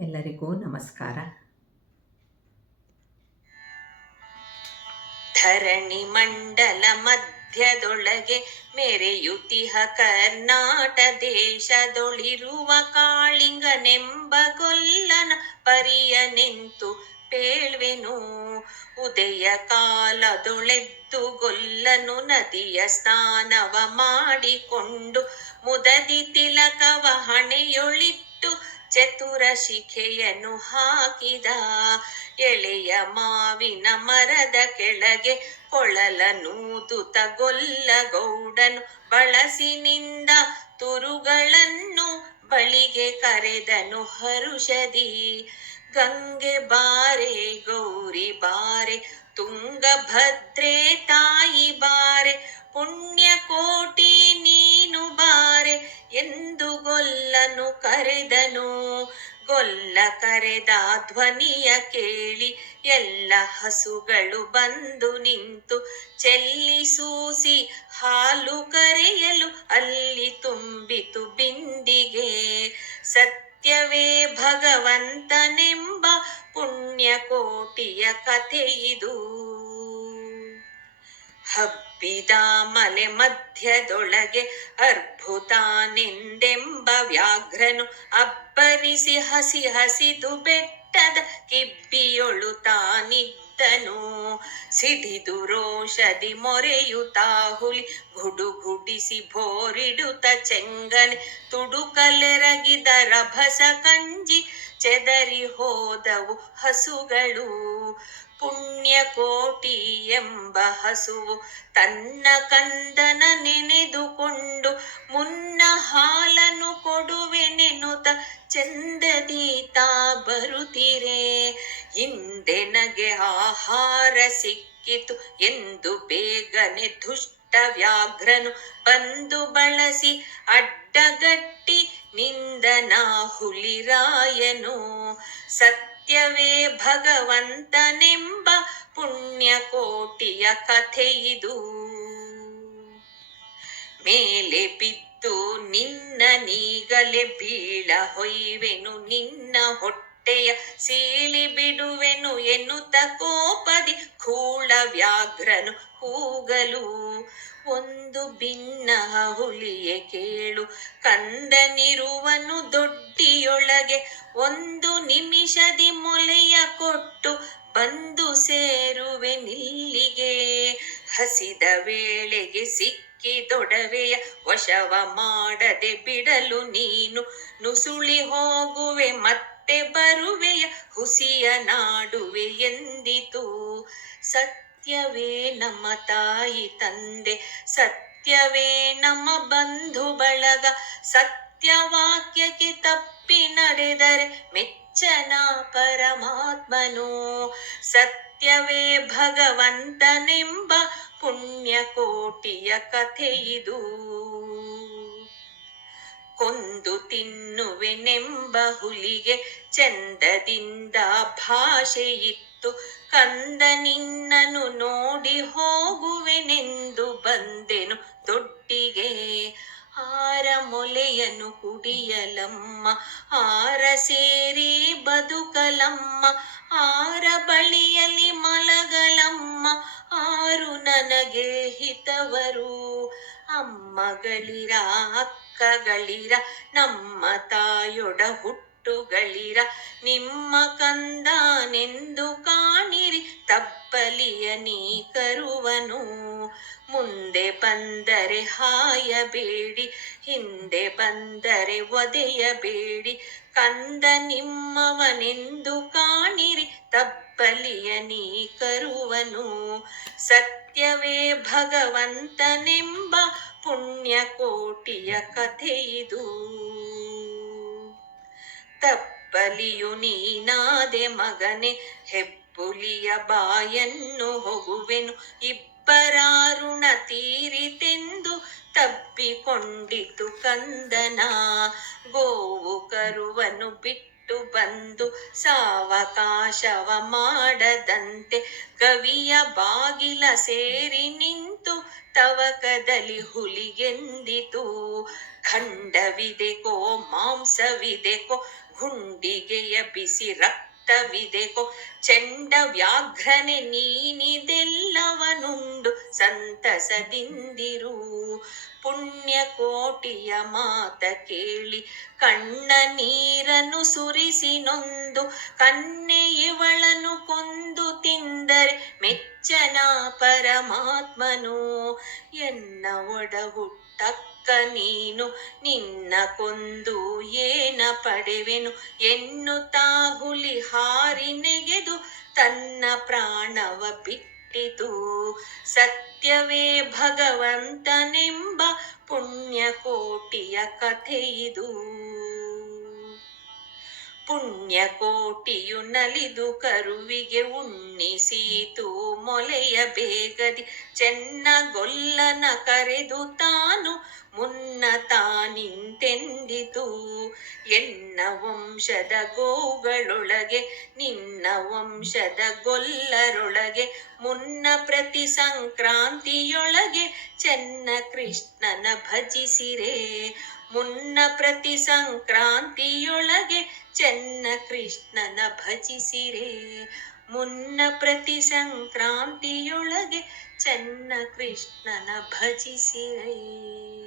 ಎಲ್ಲರಿಗೂ ನಮಸ್ಕಾರ. ಧರಣಿ ಮಂಡಲ ಮಧ್ಯದೊಳಗೆ ಮೆರೆಯುತಿಹ ಕರ್ನಾಟ ದೇಶದೊಳಿರುವ ಕಾಳಿಂಗನೆಂಬ ಗೊಲ್ಲನ ಪರಿಯ ನಿಂತು ಪೇಳ್ವೆನು. ಉದಯ ಕಾಲದೊಳೆದ್ದು ಗೊಲ್ಲನು ನದಿಯ ಸ್ನಾನವ ಮಾಡಿಕೊಂಡು ಮುದದಿ ತಿಲಕವ ಹಣೆಯೊಳಿಟ್ಟು ಚತುರ ಶಿಖೆಯನ್ನು ಹಾಕಿದ ಎಳೆಯ ಮಾವಿನ ಮರದ ಕೆಳಗೆ ಗೌಡನು ಬಳಸಿನಿಂದ ತುರುಗಳನ್ನು ಬಳಿಗೆ ಕರೆದನು, ಹರುಷದಿ, ಗಂಗೆ ಬಾರೆ, ಗೌರಿ ಬಾರೆ, ತುಂಗಭದ್ರೆ ತಾಯಿ ಬಾರೆ, ಪುಣ್ಯ ಕರೆದನು. ಗೊಲ್ಲ ಕರೆದ ಧ್ವನಿಯ ಕೇಳಿ ಎಲ್ಲ ಹಸುಗಳು ಬಂದು ನಿಂತು ಚೆಲ್ಲಿ ಸೂಸಿ ಹಾಲು ಕರೆಯಲು ಅಲ್ಲಿ ತುಂಬಿತು ಬಿಂದಿಗೆ. ಸತ್ಯವೇ ಭಗವಂತನೆಂಬ ಪುಣ್ಯಕೋಟಿಯ ಕಥೆಯಿದು ಹಬ್ಬಿದ ಮಲೆ ಮಧ್ಯದೊಳಗೆ ಅರ್ಭುತಾನೆಂದೆಂಬ ವ್ಯಾಘ್ರನು ಅಬ್ಬರಿಸಿ ಹಸಿ ಹಸಿದು ಬೆಟ್ಟದ ಕಿಬ್ಬಿಯೊಳು ತಾನಿದ್ದನು ಸಿಡಿದು ರೋಷದಿ ಮೊರೆಯುತ್ತಾ ಹುಲಿ ಗುಡುಗುಡಿಸಿ ಭೋರಿಡುತ ಚೆಂಗನೆ. ತುಡುಕಲೆರಗಿದ ರಭಸ ಕಂಜಿ ಚೆದರಿ ಹೋದವು ಹಸುಗಳು. ಪುಣ್ಯಕೋಟಿ ಎಂಬ ಹಸುವು ತನ್ನ ಕಂದನ ನೆನೆದುಕೊಂಡು ಮುನ್ನ ಹಾಲನು ಕೊಡುವೆನೆನುತ ಚಂದದಿ ತಾ ಬರುತ್ತಿರೆ. ಹಿಂದೆನಗೆ ಆಹಾರ ಸಿಕ್ಕಿತು ಎಂದು ಬೇಗನೆ ದುಷ್ಟ ವ್ಯಾಘ್ರನು ಬಂದು ಬಳಸಿ ಅಡ್ಡಗಟ್ಟಿ ನಿಂದನ ಹುಲಿರಾಯನು ಸತ್ಯವೇ ಭಗವಂತನೆಂಬ ಪುಣ್ಯಕೋಟಿಯ ಕಥೆಯಿದು ಮೇಲೆ ಬಿದ್ದು ನಿನ್ನ ನೀಗಲೆ ಬೀಳ ಹೊಯ್ವೆನು ನಿನ್ನ ಹೊಟ್ಟೆಯ ಸೀಳಿ ಬಿಡುವೆನು ಎನ್ನುತ್ತ ಕೋಪದಿ ಕೂಳ ವ್ಯಾಘ್ರನು ಕೂಗಲು. ಒಂದು ಭಿನ್ನ ಹುಲಿಯೇ ಕೇಳು ಕಂದನಿರುವನು ದೊಡ್ಡಿಯೊಳಗೆ ಒಂದು ನಿಮಿಷದಿ ಮೊಲೆಯ ಕೊಟ್ಟು ಬಂದು ಸೇರುವೆ ನಿಲ್ಲಿಗೆ. ಹಸಿದ ವೇಳೆಗೆ ಸಿಕ್ಕಿದೊಡವೆಯ ವಶವ ಮಾಡದೆ ಬಿಡಲು ನೀನು ನುಸುಳಿ ಹೋಗುವೆ ಮತ್ತೆ ಬರುವೆಯ ಹುಸಿಯ ನಾಡುವೆ ಎಂದಿತು? ಸತ್ಯವೇ ನಮ್ಮ ತಾಯಿ ತಂದೆ, ಸತ್ಯವೇ ನಮ್ಮ ಬಂಧು ಬಳಗ, ಸತ್ಯವಾಕ್ಯಕ್ಕೆ ತಪ್ಪಿ ನಡೆದರೆ ಮೆಚ್ಚನ ಪರಮಾತ್ಮನು. ಸತ್ಯವೇ ಭಗವಂತನೆಂಬ ಪುಣ್ಯಕೋಟಿಯ ಕಥೆಯಿದು ಕೊಂದು ತಿನ್ನುವೆನೆಂಬ ಹುಲಿಗೆ ಚಂದದಿಂದ ಭಾಷೆಯಿತ್ತು. ಕಂದ ನಿನ್ನನು ನೋಡಿ ಹೋಗುವೆನೆಂದು ಬಂದೆನು ದೊಡ್ಡಿಗೆ ಆರ ಮೊಲೆಯನು ಕುಡಿಯಲಮ್ಮ, ಆರ ಸೇರಿ ಬದುಕಲಮ್ಮ, ಆರ ಬಳಿಯಲ್ಲಿ ಮಲಗಲಮ್ಮ, ಆರು ನನಗೆ ಹಿತವರು. ಅಮ್ಮಗಳಿರ ಅಕ್ಕಗಳಿರ ನಮ್ಮ ತಾಯೊಡ ಹುಟ್ಟುಗಳಿರ ನಿಮ್ಮ ಕಂದನೆಂದು ಕಾಣಿರಿ ತಪ್ಪಲಿಯ ನೀ ಕರುವನು ಮುಂದೆ ಬಂದರೆ ಹಾಯಬೇಡಿ, ಹಿಂದೆ ಬಂದರೆ ಒದೆಯಬೇಡಿ. ಕಂದ ನಿಮ್ಮವನೆಂದು ಕಾಣಿರಿ ತಪ್ಪಲಿಯ ನೀ ಕರುವನು ಸತ್ಯವೇ ಭಗವಂತನೆಂಬ ಪುಣ್ಯಕೋಟಿಯ ಕಥೆಯಿದು ತಪ್ಪಲಿಯು ನೀನಾದೆ ಮಗನೆ ಹೆಪ್ಪುಲಿಯ ಬಾಯನ್ನು ಹೋಗುವೆನು. ಇಬ್ಬರಾರುಣ ತೀರಿತೆಂದು ತಬ್ಬಿಕೊಂಡಿತು ಕಂದನ. ಗೋವು ಕರುವನು ಬಿಟ್ಟು ಬಂದು ಸಾವಕಾಶವ ಮಾಡದಂತೆ ಕವಿಯ ಬಾಗಿಲ ಸೇರಿ ನಿಂತು ತವಕದಲ್ಲಿ ಹುಲಿಗೆಂದಿತು. ಖಂಡವಿದೆಕೋ ಮಾಂಸವಿದೆಕೋ ಗುಂಡಿಗೆಯ ಬಿಸಿ ರಕ್ತವಿದೆಕೋ ಚೆಂಡ ವ್ಯಾಘ್ರನೆ ನೀನಿದೆಲ್ಲವನುಂಡು ಸಂತಸದಿಂದಿರು. ಪುಣ್ಯ ಕೋಟಿಯ ಮಾತ ಕೇಳಿ ಕಣ್ಣ ನೀರನ್ನು ಸುರಿಸಿ ನೊಂದು, ಕನ್ನೆ ಇವಳನು ಕೊಂದು ತಿಂದರೆ ಮೆಚ್ಚನ ಪರಮಾತ್ಮನು. ಎನ್ನ ಒಡ ಹುಟ್ಟಕ್ಕ ನೀನು, ನಿನ್ನ ಕೊಂದು ಏನ ಪಡೆವೆನು? ಎನ್ನುತ್ತಾ ಹುಲಿ ಹಾರಿ ನೆಗೆದು ತನ್ನ ಪ್ರಾಣವ ಬಿಟ್ಟಿತು. ಸತ್ಯವೇ ಭಗವಂತನೆಂಬ ಪುಣ್ಯ ಕೋಟಿಯ ಕಥೆಯಿದು ಪುಣ್ಯ ಕೋಟಿಯು ನಲಿದು ಕರುವಿಗೆ ಉಣ್ಣಿಸೀತು ಮೊಲೆಯ ಬೇಗದಿ. ಚೆನ್ನಗೊಲ್ಲನ ಕರೆದು ತಾನು ಮುನ್ನ ತಾನಿಂತೆಂದಿತು. ಎನ್ನ ವಂಶದ ಗೋಗಳೊಳಗೆ, ನಿನ್ನ ವಂಶದ ಗೊಲ್ಲರೊಳಗೆ, ಮುನ್ನ ಪ್ರತಿ ಸಂಕ್ರಾಂತಿಯೊಳಗೆ ಚೆನ್ನ ಕೃಷ್ಣನ ಭಜಿಸಿರೆ. ಮುನ್ನ ಪ್ರತಿ ಸಂಕ್ರಾಂತಿಯೊಳಗೆ ಚೆನ್ನ ಕೃಷ್ಣನ ಭಜಿಸಿರೆ. ಮುನ್ನ ಪ್ರತಿ ಸಂಕ್ರಾಂತಿಯೊಳಗೆ ಚೆನ್ನ ಕೃಷ್ಣನ ಭಜಿಸಿರೆ.